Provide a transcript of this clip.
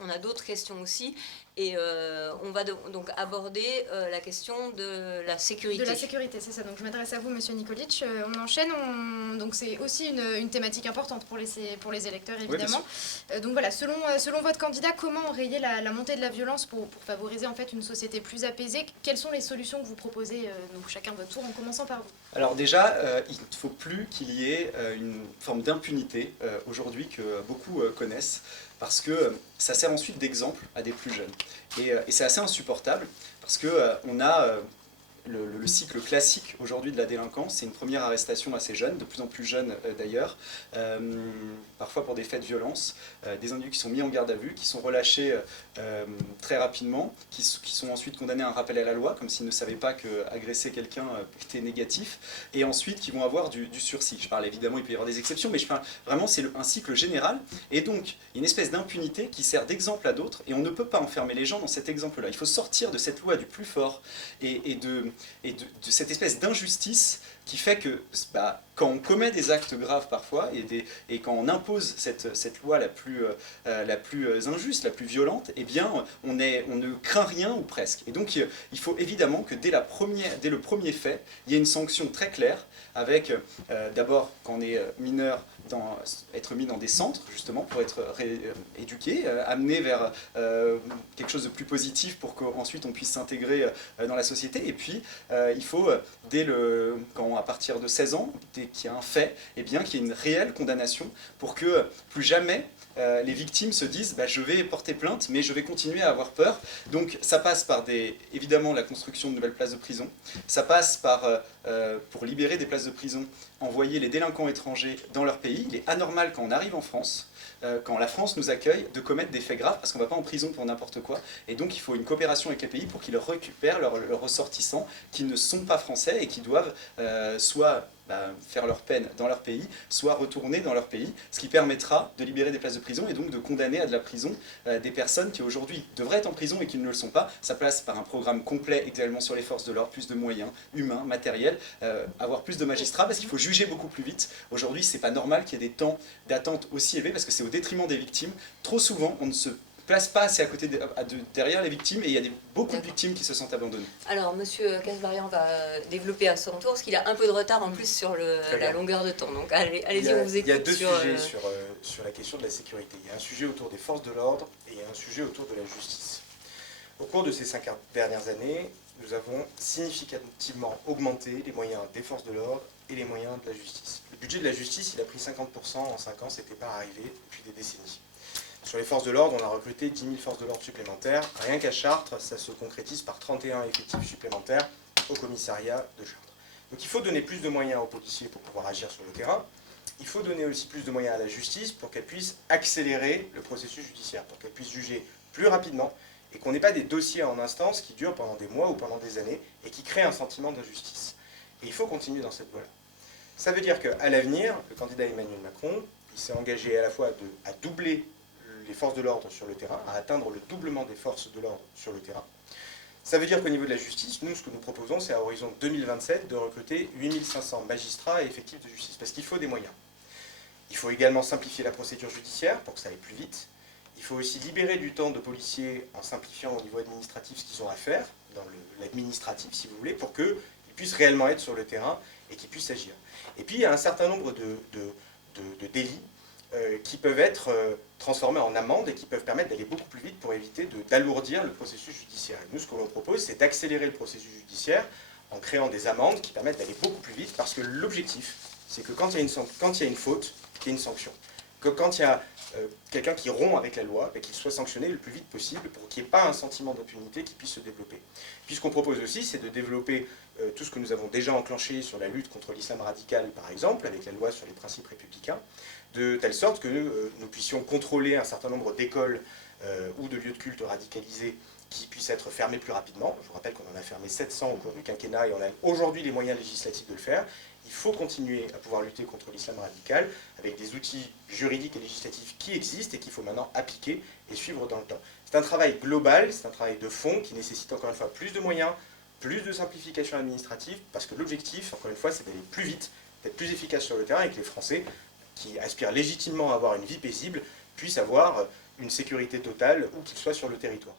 On a d'autres questions aussi, et on va donc aborder la question de la sécurité. De la sécurité, c'est ça. Donc je m'adresse à vous, Monsieur Nikolic. On enchaîne. Donc c'est aussi une thématique importante pour les électeurs, évidemment. Oui, donc voilà, selon votre candidat, comment enrayer la montée de la violence pour favoriser en fait une société plus apaisée? Quelles sont les solutions que vous proposez, donc chacun votre tour, en commençant par vous? Alors déjà, il ne faut plus qu'il y ait une forme d'impunité aujourd'hui que beaucoup connaissent, parce que ça sert ensuite d'exemple à des plus jeunes. Et c'est assez insupportable, parce qu'on a le cycle classique aujourd'hui de la délinquance, c'est une première arrestation assez jeune, de plus en plus jeune d'ailleurs, parfois pour des faits de violence, des individus qui sont mis en garde à vue, qui sont relâchés très rapidement, qui sont ensuite condamnés à un rappel à la loi, comme s'ils ne savaient pas qu'agresser quelqu'un était négatif, et ensuite qui vont avoir du sursis. Je parle évidemment, il peut y avoir des exceptions, mais je parle vraiment, c'est un cycle général, et donc une espèce d'impunité qui sert d'exemple à d'autres, et on ne peut pas enfermer les gens dans cet exemple-là. Il faut sortir de cette loi du plus fort, et de cette espèce d'injustice qui fait que quand on commet des actes graves parfois, et quand on impose cette loi la plus injuste, la plus violente, eh bien on ne craint rien ou presque. Et donc il faut évidemment que dès le premier fait, il y ait une sanction très claire, avec d'abord quand on est mineur, être mis dans des centres justement pour être éduqué, amené vers quelque chose de plus positif pour qu'ensuite on puisse s'intégrer dans la société. Et puis il faut à partir de 16 ans, dès qu'il y a un fait, eh bien qu'il y ait une réelle condamnation pour que plus jamais les victimes se disent je vais porter plainte, mais je vais continuer à avoir peur. Donc ça passe par évidemment la construction de nouvelles places de prison, ça passe par, pour libérer des places de prison, envoyer les délinquants étrangers dans leur pays. Il est anormal quand on arrive en France, quand la France nous accueille, de commettre des faits graves, parce qu'on ne va pas en prison pour n'importe quoi, et donc il faut une coopération avec les pays pour qu'ils récupèrent leurs ressortissants qui ne sont pas français et qui doivent soit faire leur peine dans leur pays, soit retourner dans leur pays, ce qui permettra de libérer des places de prison et donc de condamner à de la prison des personnes qui aujourd'hui devraient être en prison et qui ne le sont pas. Ça passe par un programme complet également sur les forces de l'ordre, plus de moyens humains, matériels, avoir plus de magistrats, parce qu'il faut juger beaucoup plus vite. Aujourd'hui, c'est pas normal qu'il y ait des temps d'attente aussi élevés, parce que c'est au détriment des victimes. Trop souvent, on ne se place pas assez derrière les victimes, et il y a beaucoup de victimes qui se sentent abandonnées. Alors, Monsieur Kasbarian va développer à son tour, parce qu'il a un peu de retard en plus sur la longueur de temps. Donc allez-y, on vous écoute. Il y a deux sujets sur la question de la sécurité. Il y a un sujet autour des forces de l'ordre et il y a un sujet autour de la justice. Au cours de ces 5 dernières années, nous avons significativement augmenté les moyens des forces de l'ordre et les moyens de la justice. Le budget de la justice, il a pris 50% en 5 ans, c'était pas arrivé depuis des décennies. Sur les forces de l'ordre, on a recruté 10 000 forces de l'ordre supplémentaires. Rien qu'à Chartres, ça se concrétise par 31 effectifs supplémentaires au commissariat de Chartres. Donc il faut donner plus de moyens aux policiers pour pouvoir agir sur le terrain. Il faut donner aussi plus de moyens à la justice pour qu'elle puisse accélérer le processus judiciaire, pour qu'elle puisse juger plus rapidement et qu'on n'ait pas des dossiers en instance qui durent pendant des mois ou pendant des années et qui créent un sentiment d'injustice. Et il faut continuer dans cette voie-là. Ça veut dire qu'à l'avenir, le candidat Emmanuel Macron, il s'est engagé à la fois à doubler les forces de l'ordre sur le terrain, à atteindre le doublement des forces de l'ordre sur le terrain. Ça veut dire qu'au niveau de la justice, nous, ce que nous proposons, c'est à horizon 2027 de recruter 8500 magistrats et effectifs de justice, parce qu'il faut des moyens. Il faut également simplifier la procédure judiciaire pour que ça aille plus vite. Il faut aussi libérer du temps de policiers en simplifiant au niveau administratif ce qu'ils ont à faire, dans l'administratif si vous voulez, pour qu'ils puissent réellement être sur le terrain et qu'ils puissent agir. Et puis il y a un certain nombre de délits qui peuvent être transformés en amendes et qui peuvent permettre d'aller beaucoup plus vite pour éviter d'alourdir le processus judiciaire. Et nous, ce que l'on propose, c'est d'accélérer le processus judiciaire en créant des amendes qui permettent d'aller beaucoup plus vite, parce que l'objectif, c'est que quand il y a une faute, qu'il y ait une sanction. Que quand il y a quelqu'un qui rompt avec la loi, qu'il soit sanctionné le plus vite possible pour qu'il n'y ait pas un sentiment d'impunité qui puisse se développer. Puis ce qu'on propose aussi, c'est de développer tout ce que nous avons déjà enclenché sur la lutte contre l'islam radical, par exemple, avec la loi sur les principes républicains, de telle sorte que nous puissions contrôler un certain nombre d'écoles ou de lieux de culte radicalisés qui puissent être fermés plus rapidement. Je vous rappelle qu'on en a fermé 700 au cours du quinquennat et on a aujourd'hui les moyens législatifs de le faire. Il faut continuer à pouvoir lutter contre l'islam radical avec des outils juridiques et législatifs qui existent et qu'il faut maintenant appliquer et suivre dans le temps. C'est un travail global, c'est un travail de fond qui nécessite encore une fois plus de moyens, plus de simplification administrative, parce que l'objectif, encore une fois, c'est d'aller plus vite, d'être plus efficace sur le terrain et que les Français qui aspirent légitimement à avoir une vie paisible puissent avoir une sécurité totale où qu'il soit sur le territoire.